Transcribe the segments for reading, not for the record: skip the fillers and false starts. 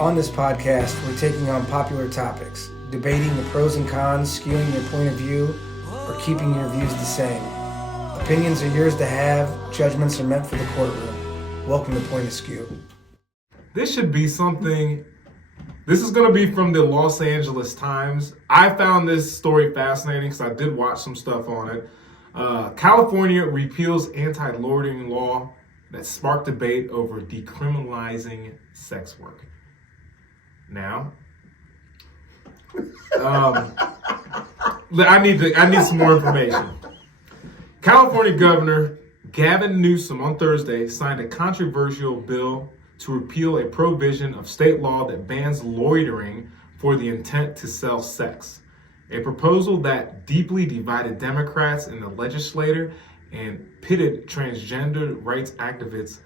On this podcast, we're taking on popular topics, debating the pros and cons, skewing your point of view, or keeping your views the same. Opinions are yours to have, judgments are meant for the courtroom. Welcome to Point of Skew. This should be something, this is going to be from the Los Angeles Times. I found this story fascinating because I did watch some stuff on it. California repeals anti-loitering law that sparked debate over decriminalizing sex work. Now, I need some more information. California Governor Gavin Newsom on Thursday signed a controversial bill to repeal a provision of state law that bans loitering for the intent to sell sex. A proposal that deeply divided Democrats in the legislature and pitted transgender rights activists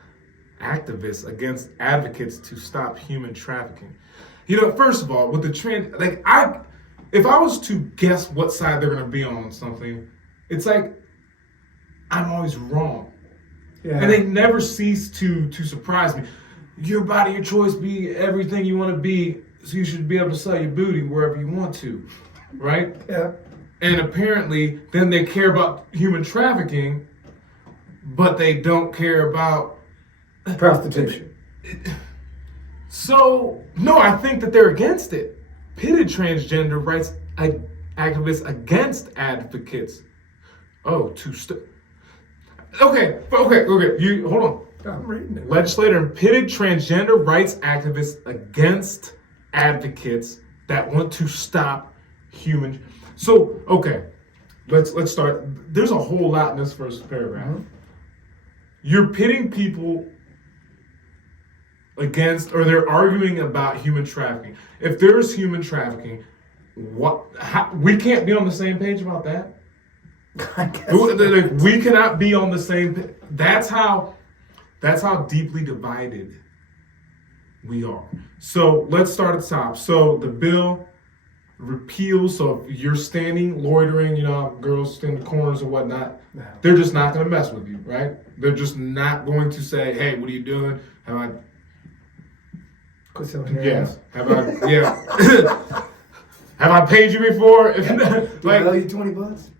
against advocates to stop human trafficking. You know, first of all, with the trend, if I was to guess what side they're going to be on something, it's like I'm always wrong. Yeah. And they never cease to surprise me. Your body, your choice, be everything you want to be, so you should be able to sell your booty wherever you want to, right? Yeah. And apparently, then they care about human trafficking, but they don't care about prostitution. So, no, I think that they're against it. Pitted transgender rights activists against advocates. Okay. You hold on. I'm reading it. Legislator and pitted transgender rights activists against advocates that want to stop human. So, okay, let's start. There's a whole lot in this first paragraph. Mm-hmm. You're pitting people against, or they're arguing about human trafficking. If there's human trafficking, we can't be on the same page about that? I guess we cannot be on the same page. That's how deeply divided we are. So let's start at the top. So the bill repeals, so if you're standing, loitering, girls stand in the corners or whatnot, they're just not going to mess with you, right? They're just not going to say, hey, what are you doing? Yes. Have I paid you before? I owe you $20?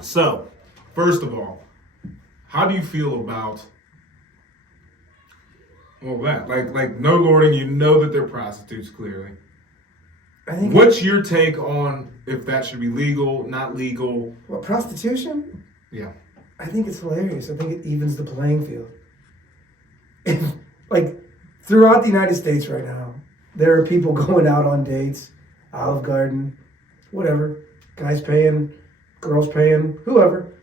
So, first of all, how do you feel about all that? Like no loitering, you know that they're prostitutes, clearly. What's your take on if that should be legal, not legal? What, prostitution? Yeah. I think it's hilarious. I think it evens the playing field. Throughout the United States right now, there are people going out on dates, Olive Garden, whatever. Guys paying, girls paying, whoever.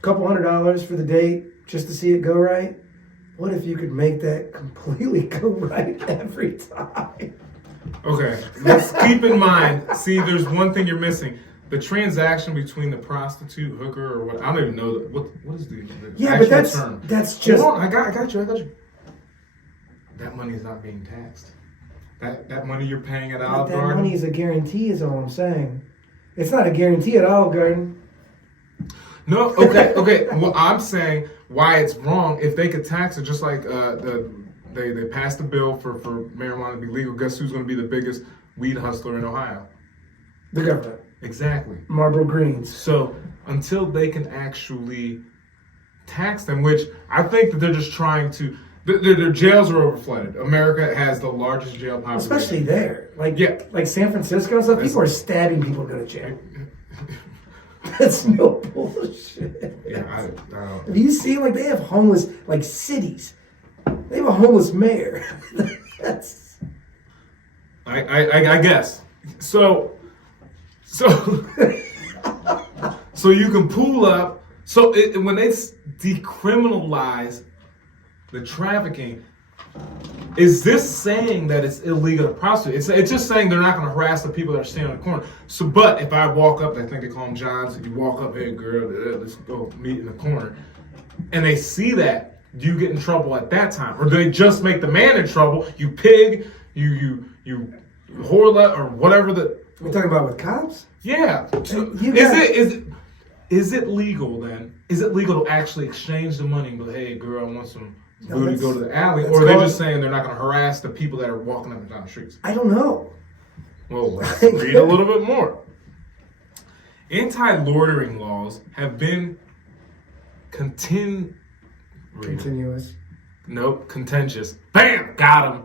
Couple $100 for the date just to see it go right. What if you could make that completely go right every time? Okay, let's keep in mind, see, there's one thing you're missing. The transaction between the prostitute, hooker, or what, I don't even know, what is the actual term? That's just... Hold on, I got you. That money is not being taxed. That money you're paying at Olive Garden. That money is a guarantee, is all I'm saying. It's not a guarantee at Olive Garden. No, okay. Well, I'm saying why it's wrong. If they could tax it, just like they passed a bill for marijuana to be legal. Guess who's going to be the biggest weed hustler in Ohio? The government. Exactly. Marlboro Greens. So until they can actually tax them, which I think that they're just trying to. Their jails are overflooded. America has the largest jail population. Especially there. Like San Francisco and stuff, people are stabbing people to go to jail. That's no bullshit. Yeah, I don't. Have you seen, they have homeless, cities. They have a homeless mayor. That's... I guess. So you can pull up. So when they decriminalize the trafficking, is this saying that it's illegal to prostitute? It's just saying they're not going to harass the people that are standing on the corner. So, but if I walk up, I think they call them Johns. If you walk up, hey girl, let's go meet in the corner, and they see that, do you get in trouble at that time, or do they just make the man in trouble? You pig, you whore, or whatever the. We're talking about with cops. Yeah. So is it legal then? Is it legal to actually exchange the money and go, hey girl, I want some ability to go to the alley, that's or are they called- just saying they're not going to harass the people that are walking up and down the streets? I don't know. Well, let's read a little bit more. Anti-loitering laws have been Continuous. Nope, contentious. Bam! Got him.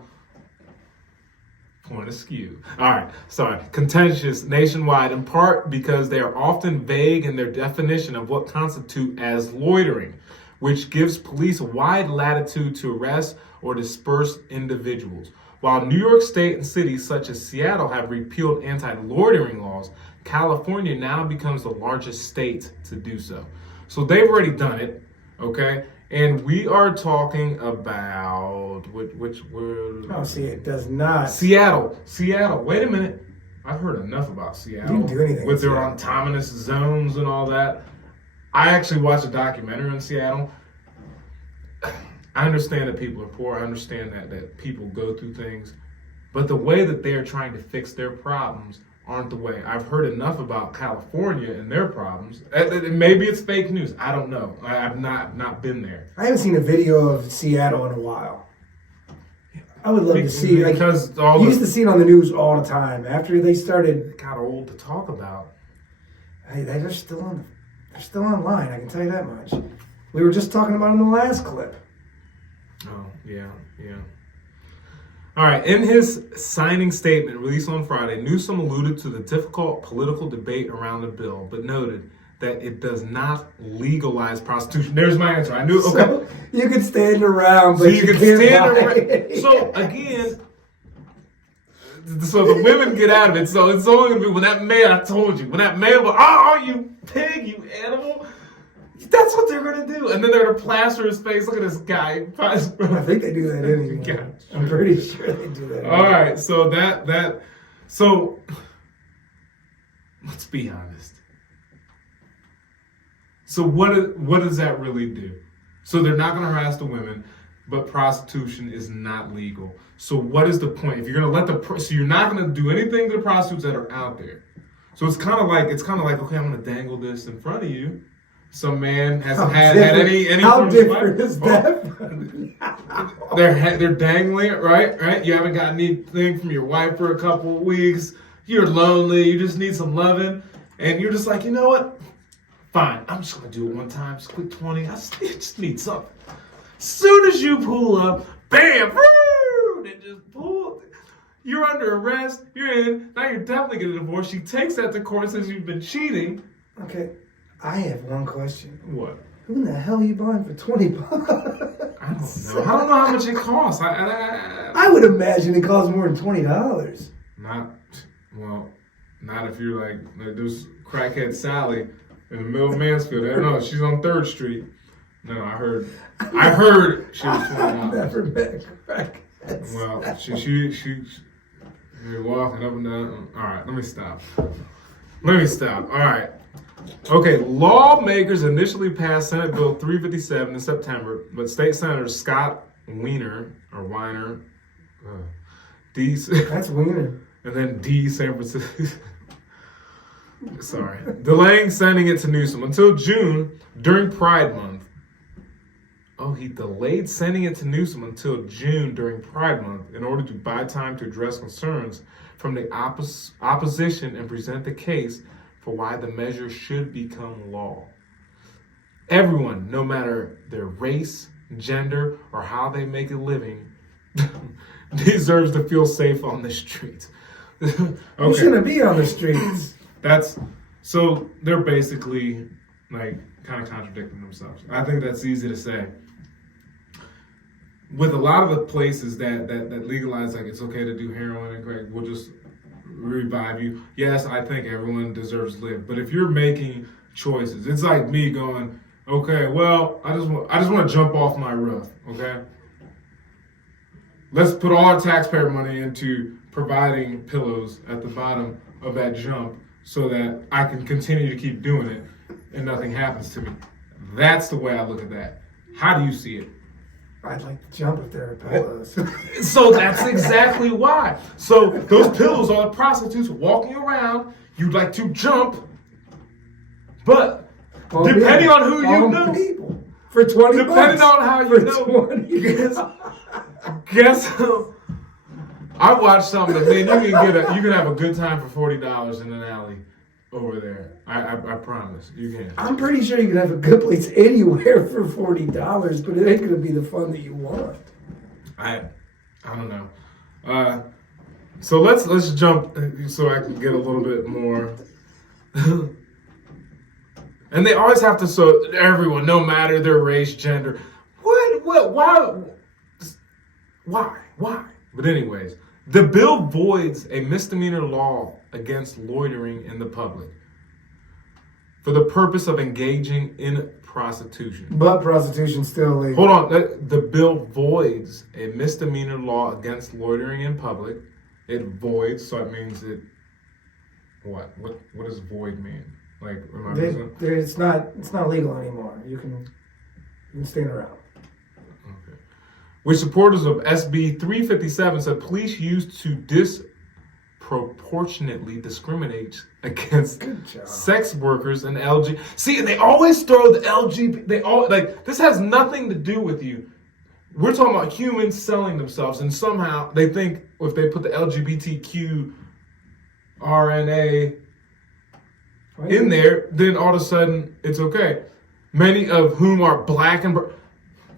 Point of Skew. All right, sorry. Contentious nationwide, in part because they are often vague in their definition of what constitute as loitering, which gives police wide latitude to arrest or disperse individuals. While New York State and cities such as Seattle have repealed anti-loitering laws, California now becomes the largest state to do so. So they've already done it, okay? And we are talking about which word? Oh, see, it does not. Seattle. Wait a minute. I've heard enough about Seattle. You can do anything with in their Seattle. autonomous zones and all that. I actually watched a documentary in Seattle. I understand that people are poor. I understand that people go through things. But the way that they're trying to fix their problems aren't the way. I've heard enough about California and their problems. Maybe it's fake news. I don't know. I've not been there. I haven't seen a video of Seattle in a while. I would love to see. Because you used to see it on the news all the time. After they started, it got old to talk about. hey, they're still online. I can tell you that much. We were just talking about it in the last clip. Oh, yeah. All right, in his signing statement released on Friday, Newsom alluded to the difficult political debate around the bill, but noted that it does not legalize prostitution. There's my answer. I knew. Okay, So you can stand around, but so you can can't stand buy around. it. So again, so the women get out of it. So it's only gonna be when that man. I told you when that man was, oh, you pig, you animal. That's what they're gonna do, and then they're gonna plaster his face. Look at this guy. I think they do that anyway. Yeah, I'm pretty sure they do that. All right, so so let's be honest. So what does that really do? So they're not going to harass the women, but prostitution is not legal. So what is the point? If you're going to let so you're not going to do anything to the prostitutes that are out there. So it's kind of like okay, I'm going to dangle this in front of you. Some man hasn't had any. How from his different wife. is that? They're dangling it, right? You haven't got anything from your wife for a couple of weeks. You're lonely. You just need some loving, and you're just like, you know what? Fine, I'm just gonna do it one time. Just quick 20. I just need something. Soon as you pull up, bam, and just pull. You're under arrest. You're in. Now you're definitely getting a divorce. She takes that to court, says you've been cheating. Okay, I have one question. What? Who in the hell are you buying for $20? I don't know. I don't know how much it costs. I would imagine it costs more than $20. Not if you're like there's crackhead Sally in the middle of Mansfield. No, she's on 3rd Street. No, I heard she was $20. Never met crackheads. Well, she you're walking up and down. All right, let me stop. All right. Okay, lawmakers initially passed Senate Bill 357 in September, but State Senator Scott Weiner, That's Wiener. and then D. San Francisco. Sorry. Delaying sending it to Newsom until June during Pride Month. Oh, he delayed sending it to Newsom until June during Pride Month in order to buy time to address concerns from the opposition and present the case for why the measure should become law. Everyone, no matter their race, gender, or how they make a living, deserves to feel safe on the streets. Okay. You shouldn't be on the streets. So they're basically like kind of contradicting themselves. I think that's easy to say. With a lot of the places that legalize, like it's okay to do heroin and crack, we'll just revive you. Yes, I think everyone deserves to live. But if you're making choices, it's like me going, okay, well, I just want to jump off my roof, okay? Let's put all our taxpayer money into providing pillows at the bottom of that jump so that I can continue to keep doing it and nothing happens to me. That's the way I look at that. How do you see it? I'd like to jump if there were pillows. So that's exactly why. So those pillows are the prostitutes walking around. You'd like to jump, but depending on who you know. People. For 20 Depending bucks. on how you For know. 20 Guess I watched something that, man, you can have a good time for $40 in an alley over there. I promise you can. I'm pretty sure you can have a good place anywhere for $40, but it ain't gonna be the fun that you want. I don't know. So let's jump so I can get a little bit more. And they always have to everyone, no matter their race, gender. What? Why? But anyways, the bill voids a misdemeanor law against loitering in the public for the purpose of engaging in prostitution. But prostitution's still illegal. Hold on. The bill voids a misdemeanor law against loitering in public. It voids, so it means it. What does void mean? Like, am I missing? It's not legal anymore. You can stand around. Okay. Which supporters of SB 357 said police used to disproportionately discriminate against sex workers and LG. See, and they always throw the LGBT. They all this has nothing to do with you. We're talking about humans selling themselves, and somehow they think if they put the LGBTQ RNA in there, then all of a sudden it's okay. Many of whom are black and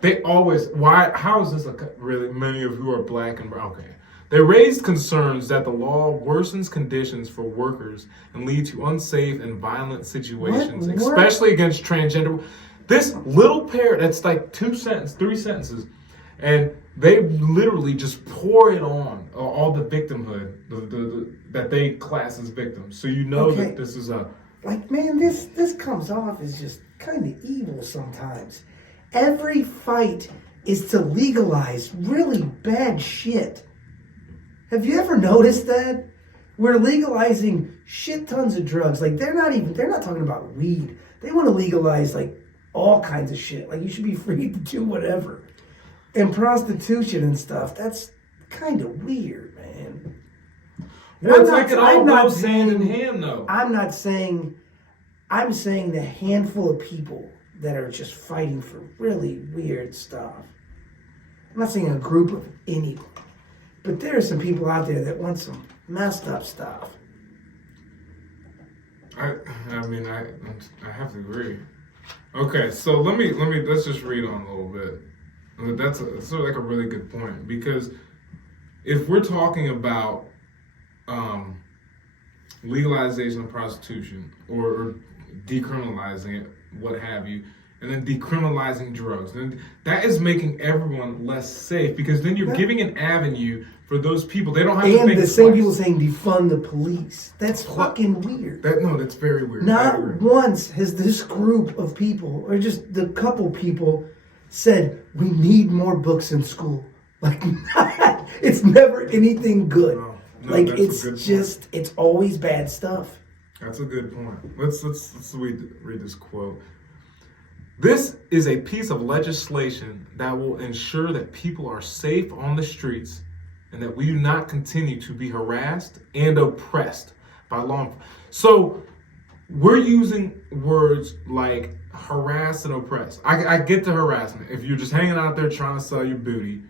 they always how is this really many of who are black and brown? Okay. They raised concerns that the law worsens conditions for workers and lead to unsafe and violent situations, especially against transgender. This little pair that's like 3 sentences, and they literally just pour it on all the victimhood that they class as victims. So you know that this is man, this comes off as just kind of evil sometimes. Every fight is to legalize really bad shit. Have you ever noticed that? We're legalizing shit tons of drugs. Like they're not talking about weed. They want to legalize like all kinds of shit. Like you should be free to do whatever. And prostitution and stuff, that's kind of weird, man. Well, it's like it all goes hand in hand, though. I'm saying the handful of people that are just fighting for really weird stuff. I'm not saying a group of anyone, but there are some people out there that want some messed up stuff. I mean, I have to agree. Okay, so let's just read on a little bit. That's sort of like a really good point, because if we're talking about legalization of prostitution or decriminalizing it, what have you, and then decriminalizing drugs, then that is making everyone less safe, because then you're giving an avenue for those people. They don't have to think And the same people saying defund the police. That's fucking weird. That's very weird. Not once has this group of people, or just the couple people, said we need more books in school. Like, it's never anything good. No, like it's always bad stuff. That's a good point. Let's read this quote. This is a piece of legislation that will ensure that people are safe on the streets and that we do not continue to be harassed and oppressed by law enforcement. So we're using words like harass and oppress. I get the harassment. If you're just hanging out there trying to sell your booty,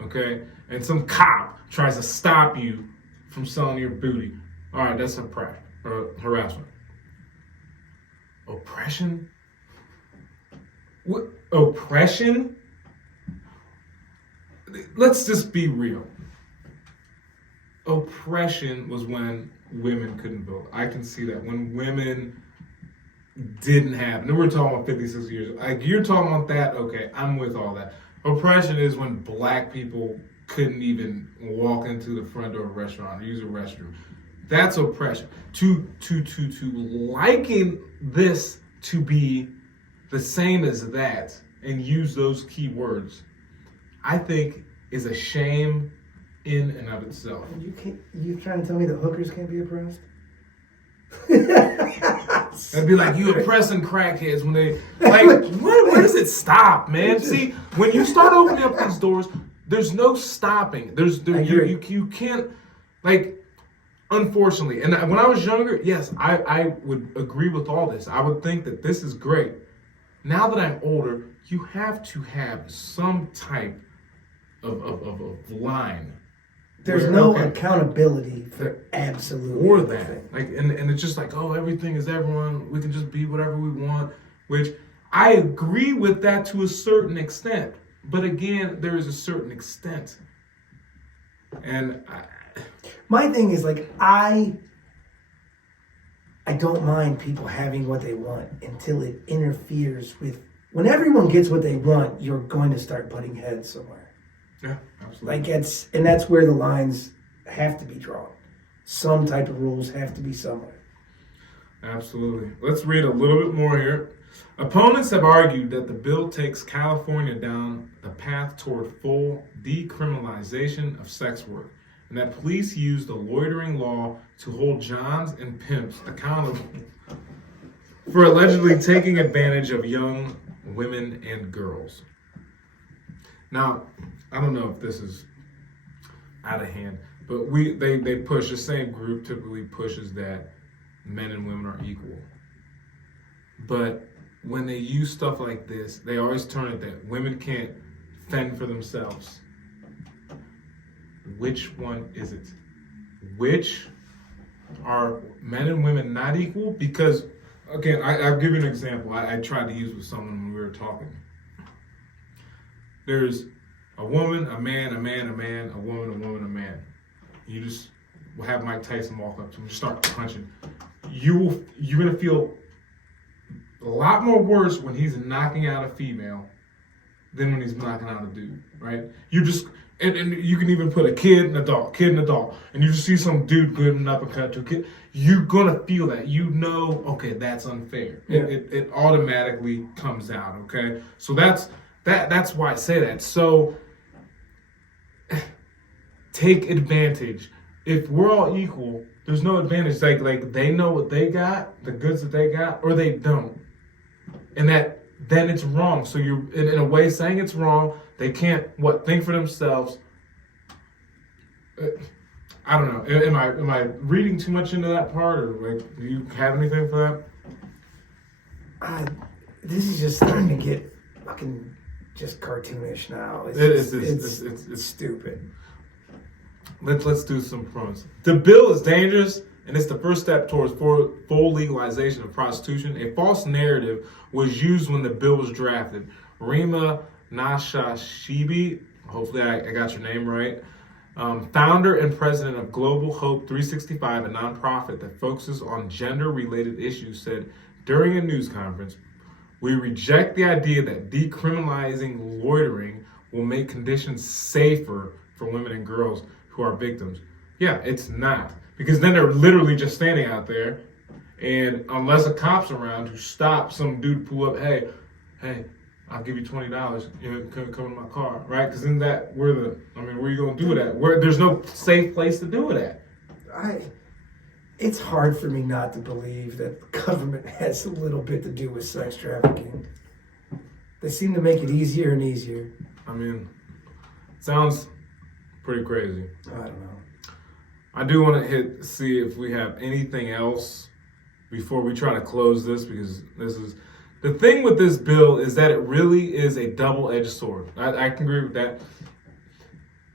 okay, and some cop tries to stop you from selling your booty, all right, that's harassment. Oppression? What? Oppression? Let's just be real. Oppression was when women couldn't vote. I can see that. When women didn't have, and we're talking about 56 years. Like, you're talking about that, okay, I'm with all that. Oppression is when black people couldn't even walk into the front door of a restaurant or use a restroom. That's oppression. To liken this to be the same as that and use those key words, I think is a shame in and of itself. You trying to tell me that hookers can't be oppressed? It'd be like you oppressing crackheads when they like. Where does it stop, man? See, when you start opening up these doors, there's no stopping. You can't, like. Unfortunately, and when I was younger, yes, I would agree with all this. I would think that this is great. now that I'm older, you have to have some type of line. There's no accountability for absolutely or everything. that. Like, and it's just like, oh, everything is everyone. We can just be whatever we want. Which I agree with that to a certain extent. But again, there is a certain extent. And my thing is like I don't mind people having what they want until it interferes with. When everyone gets what they want, you're going to start butting heads somewhere. yeah, absolutely. Like and that's where the lines have to be drawn. Some type of rules have to be somewhere. Absolutely. Let's read a little bit more here. Opponents have argued that the bill takes California down the path toward full decriminalization of sex work, and that police use the loitering law to hold Johns and pimps accountable for allegedly taking advantage of young women and girls. Now, I don't know if this is out of hand, but they push, the same group typically pushes that men and women are equal. But when they use stuff like this, they always turn it that women can't fend for themselves. Which one is it? Which are men and women not equal? Because, again, I'll give you an example. I tried to use with someone when we were talking. There's a woman, a man, a man, a man, a woman, a man. You just have Mike Tyson walk up to him, just start punching. You're gonna feel a lot more worse when he's knocking out a female than when he's knocking out a dude, right? You just and you can even put a kid and adult, and you just see some dude giving an uppercut to a kid. You're gonna feel that. You know, okay, that's unfair. Yeah. It automatically comes out. Okay, so that's why I say that. So take advantage. If we're all equal, there's no advantage. Like they know what they got, the goods that they got, or they don't. And then it's wrong. So you're in a way saying it's wrong. They can't think for themselves. I don't know. Am I reading too much into that part, or like, do you have anything for that? This is just starting to get fucking just cartoonish now. It's stupid. Let's do some pros. The bill is dangerous, and it's the first step towards full legalization of prostitution. A false narrative was used when the bill was drafted. Rima Nashashibi, hopefully I got your name right, founder and president of Global Hope 365, a nonprofit that focuses on gender-related issues, said during a news conference, "We reject the idea that decriminalizing loitering will make conditions safer for women and girls who are victims." Yeah, it's not. Because then they're literally just standing out there, and unless a cop's around to stop some dude pull up, hey, I'll give you $20, come in my car, right? Because then where are you gonna do it at? Where there's no safe place to do it at. It's hard for me not to believe that the government has a little bit to do with sex trafficking. They seem to make it easier and easier. I mean, sounds pretty crazy. I don't know. I do want to see if we have anything else before we try to close this, because this is the thing with this bill is that it really is a double-edged sword. I can agree with that.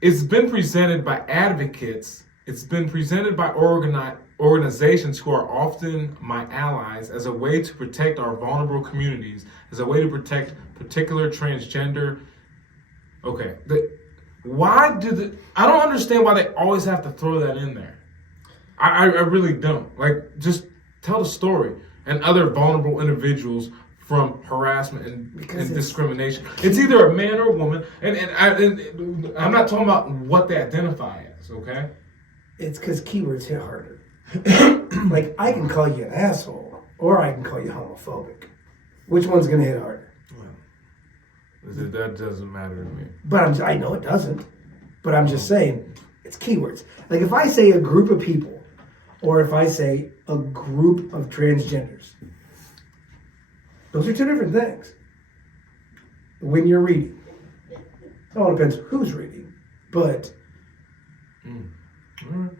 It's been presented by advocates. It's been presented by organizations who are often my allies as a way to protect our vulnerable communities, as a way to protect particular transgender. Okay. I don't understand why they always have to throw that in there. I really don't. Like, just tell the story and other vulnerable individuals from harassment and discrimination. It's either a man or a woman, and I'm not talking about what they identify as, okay? It's because keywords hit harder. Like, I can call you an asshole, or I can call you homophobic. Which one's going to hit harder? That doesn't matter to me. But I know it doesn't. But I'm just saying, it's keywords. Like if I say a group of people, or if I say a group of transgenders, those are two different things. When you're reading, it all depends who's reading. But All right.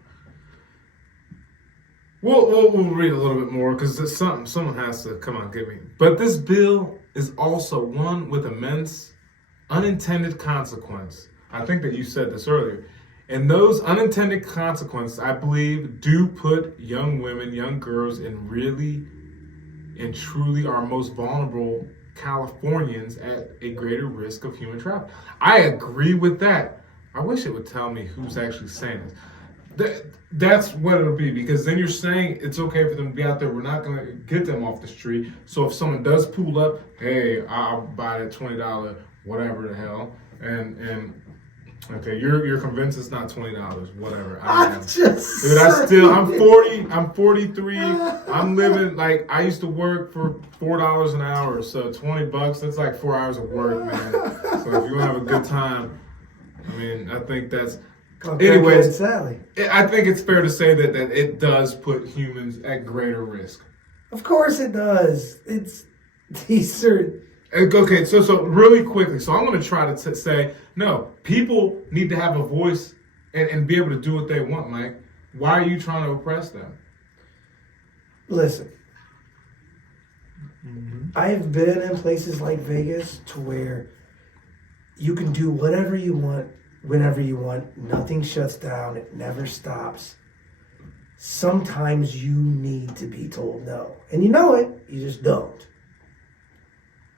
We'll read a little bit more because someone has to come on, get me. But this bill is also one with immense unintended consequence. I think that you said this earlier. And those unintended consequences, I believe, do put young women, young girls, and really and truly our most vulnerable Californians at a greater risk of human trafficking. I agree with that. I wish it would tell me who's actually saying this. That's what it'll be, because then you're saying it's okay for them to be out there. We're not going to get them off the street. So if someone does pull up, hey, I'll buy that $20, whatever the hell, and okay, you're convinced it's not $20, whatever. I'm just dude, I'm 40, I'm 43, I'm living, like, I used to work for $4 an hour, so $20, that's like 4 hours of work, man. So if you want to have a good time, I mean, I think that's, anyways, I think it's fair to say that it does put humans at greater risk. Of course it does. These are... Okay, so really quickly, so I'm going to try to say, no, people need to have a voice and be able to do what they want, Mike. Why are you trying to oppress them? Listen, I have been in places like Vegas to where you can do whatever you want, whenever you want. Nothing shuts down. It never stops. Sometimes you need to be told no. And you know it, you just don't.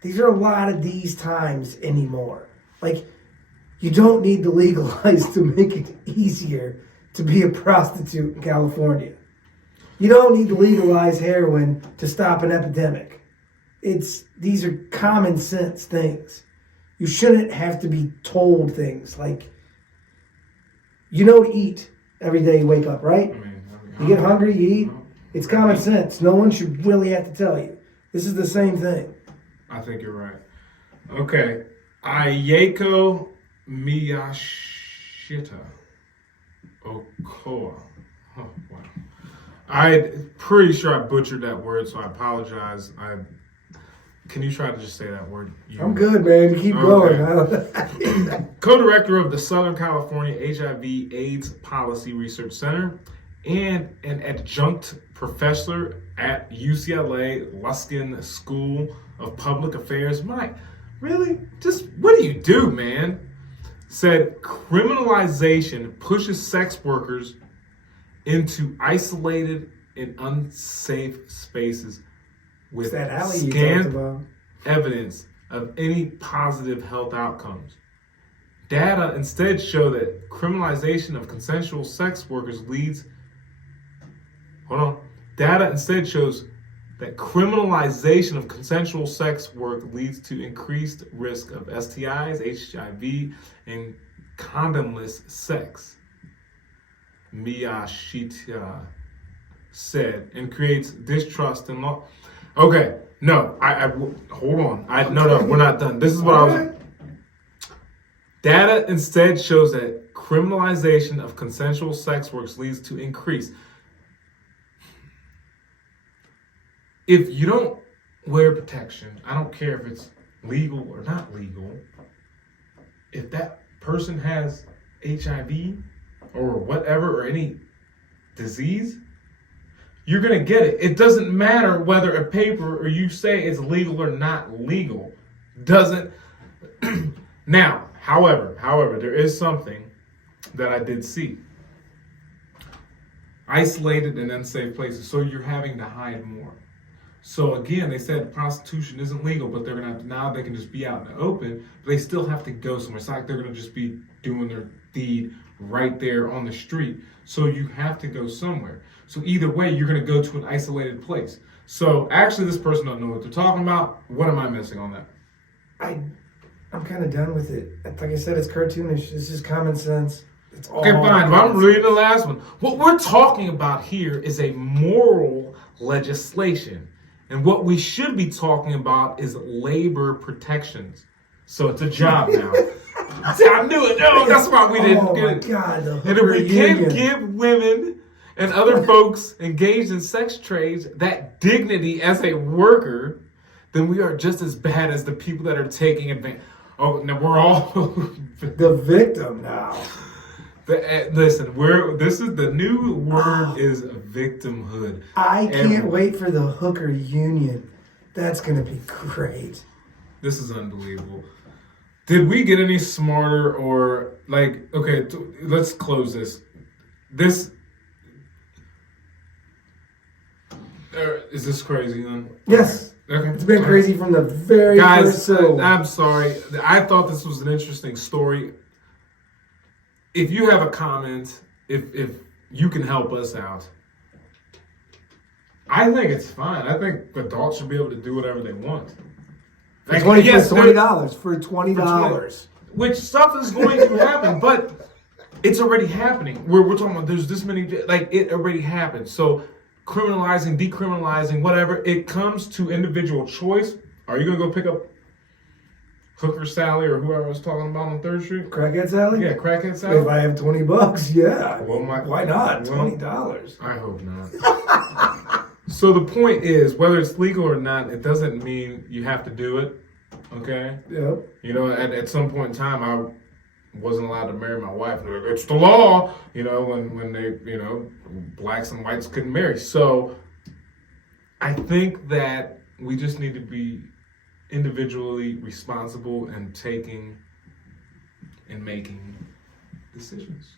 These are a lot of these times anymore. Like, you don't need to legalize to make it easier to be a prostitute in California. You don't need to legalize heroin to stop an epidemic. These are common sense things. You shouldn't have to be told things like, you know to eat every day you wake up, right? You get hungry, you eat. It's common sense. No one should really have to tell you. This is the same thing. I think you're right. Okay. Ayeko Miyashita Okoa. Oh, wow. I'm pretty sure I butchered that word, so I apologize. Can you try to just say that word? I'm good, man. Keep going. Co-director of the Southern California HIV/AIDS Policy Research Center and an adjunct professor at UCLA Luskin School of Public Affairs. Mike, really? Just what do you do, man? Said criminalization pushes sex workers into isolated and unsafe spaces with scant evidence of any positive health outcomes. Data instead show that criminalization of consensual sex workers leads. Data instead shows that criminalization of consensual sex work leads to increased risk of STIs, HIV, and condomless sex. Miyashita said, and creates distrust in law. Okay, no, I hold on. No, we're not done. This is what I was. Data instead shows that criminalization of consensual sex work leads to increase. If you don't wear protection, I don't care if it's legal or not legal, if that person has HIV or whatever, or any disease, you're going to get it. It doesn't matter whether a paper or you say it's legal or not legal. Doesn't. Now, however, there is something that I did see. Isolated and unsafe places. So you're having to hide more. So again, they said prostitution isn't legal, but they're gonna have to, now they can just be out in the open, but they still have to go somewhere. It's not like they're gonna just be doing their deed right there on the street. So you have to go somewhere. So either way, you're gonna go to an isolated place. So actually, this person don't know what they're talking about. What am I missing on that? I'm kind of done with it. Like I said, it's cartoonish. It's just common sense. It's all okay, fine. But I'm reading the last one. What we're talking about here is a moral legislation. And what we should be talking about is labor protections. So it's a job now. I knew it. No, that's why we didn't do it. God, and if we can't give women and other folks engaged in sex trades that dignity as a worker, then we are just as bad as the people that are taking advantage. Oh, now we're all the victim now. Listen, this is the new word is victimhood. I can't wait for the hooker union. That's gonna be great. This is unbelievable. Did we get any smarter or like? Okay, let's close this. This is this crazy then? Yes. Okay. It's been crazy from the very Guys, first syllable. I'm sorry. I thought this was an interesting story. If you have a comment, if you can help us out, I think it's fine. I think adults should be able to do whatever they want. For $20. For $20. Which stuff is going to happen, but it's already happening. We're talking about there's this many, like it already happened. So criminalizing, decriminalizing, whatever, it comes to individual choice. Are you going to go pick up Hooker Sally or whoever I was talking about on 3rd Street? Crackhead Sally? Yeah, Crackhead Sally. If I have $20, yeah. Well, why not? $20. I hope not. So the point is, whether it's legal or not, it doesn't mean you have to do it. Okay? Yep. You know, at some point in time, I wasn't allowed to marry my wife. It's the law, you know, when they, you know, blacks and whites couldn't marry. So I think that we just need to be individually responsible and taking and making decisions.